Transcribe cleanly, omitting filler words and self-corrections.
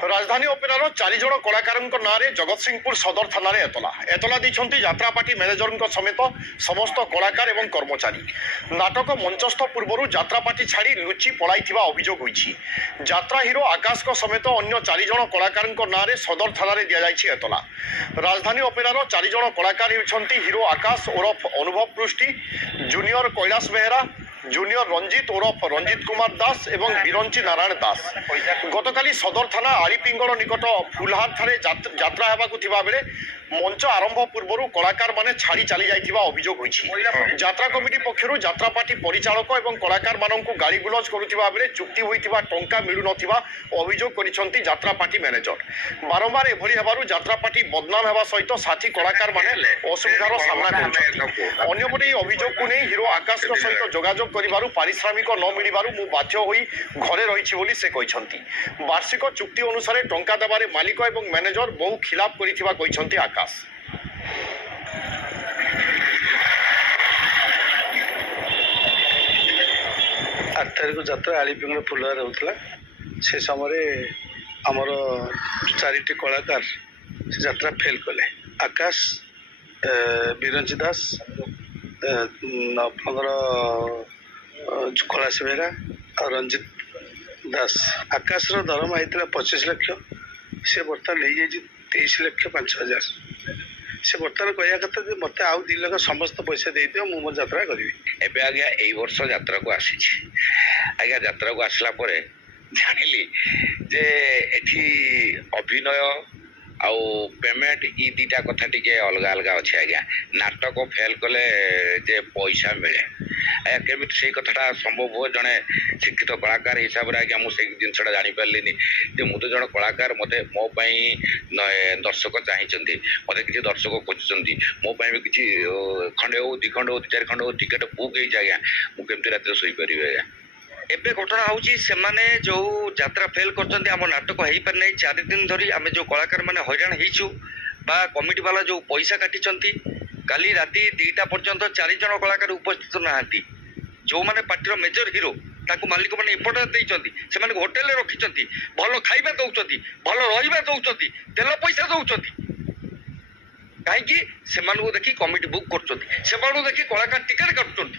राजधानी ओपेरार 4 जण कलाकार नाँ जगतसिंहपुर सदर थाना एतला दी यात्रा पार्टी मैनेजर समेत समस्त कलाकार और कर्मचारी नाटक मंचस्थ पूर्व यात्रा पार्टी छाड़ी लुचि पलाई अभियोग होईछि। यात्रा हिरो आकाश समेत अन्य 4 जण कलाकार नाँ सदर थाना दि जाइछि एतला। राजधानी ओपेरार 4 जण कलाकार होइछन्ति हिरो आकाश ओरफ अनुभव पृष्टि, जूनियर कैलाश बेहेरा, जूनियर रंजित ओरफ रंजित कुमार दास एवं बिरंची नारायण दास। गतकाली सदर थाना आलीपिंगल निकट फुलहार ठारे यात्रा हेबाकु थिबा बेले मंच आरंभ पूर्व कलाकार माने छाड़ी चली जाइथिबा अभियोग होइछि। यात्रा कमिटी पक्षरु यात्रा पार्टी परिचालक एवं कलाकार माननकु गाड़ी गुलज करुथिबा बेले चुक्ति होइथिबा टंका मिलु नथिबा अभियोग करिसंती यात्रा पार्टी मैनेजर। बारंबार एभली हेबारु यात्रा पार्टी बदनाम हेबा सहित साथी कलाकार माने असुविधार सामना करुछंती। अन्यपटे अभियोग को नै हिरो आकाश सहित जोगाजोग करिबारु पारिश्रमिक न मिलिबारु मु बाध्य होई घरे रहिछि बोली से कहिसंती। वार्षिक चुक्ति अनुसार टंका देबारे मालिक एवं मैनेजर बहु खिलाफ करिथिबा कहिसंती आकाश। 8 तारिख यात्रा आलीपिंगल फुलहार होता से समय आमर 4टी कलाकार से यात्रा फेल कले। आकाश, बिरंची दास, कैलाश बेहेरा और रंजित दास। आकाश दरमा होता 25 लाख, से बर्तमान ले 23 लाख 5 हजार। से बर्तमान कहया कथा मत आउ 2 लाख समस्त पैसा दे दियो मु मोर यात्रा करी। एबे आज्ञा एई वर्ष यात्रा को आसी आज्ञा यात्रा को आसला परे जानिली जे एठी अभिनय आउ पेमेंट ई दीटा कथा टिके अलगा अलगा अच्छे। आज्ञा नाटक फेल कले जे पैसा मिले आज्ञा केमी से कथाटा संभव हो। जड़े शिक्षित कलाकार हिसाब से आज्ञा मुझे जिनसा जानी पार्ली जे मु तो जन कलाकार मत मो दर्शक चाहिए मत किसी दर्शक खोजुंट मो भी किसी खंडे हो 2 खंड हो 4 खंड हो टिकेट बुक हो आज्ञा मुझे रात शोपारि आज्ञा। एबे घटना होची सेमाने जो यात्रा फेल करछन्ती हम नाटक हेई पर नै 4 दिन धरी आमे जो कलाकार माने हैरान हेइछु बा कमिटी वाला जो पैसा काटिछन्ती काली राती 2टा पर्यंत 4 जण कलाकार उपस्थित नाहांती। जो माने पार्टीर मेजर हिरो ताकू मालिक माने इम्पोर्टेंस देइछन्ती से माने होटल रे रखिछन्ती भलो खाइबा दउछन्ती भलो रहिबा दउछन्ती तेल पैसा दउछन्ती काहे कि सेमानकु देखि कमिटी बुक करछन्ती सेमानकु देखि कलाकार टिकट काटुछन्ती।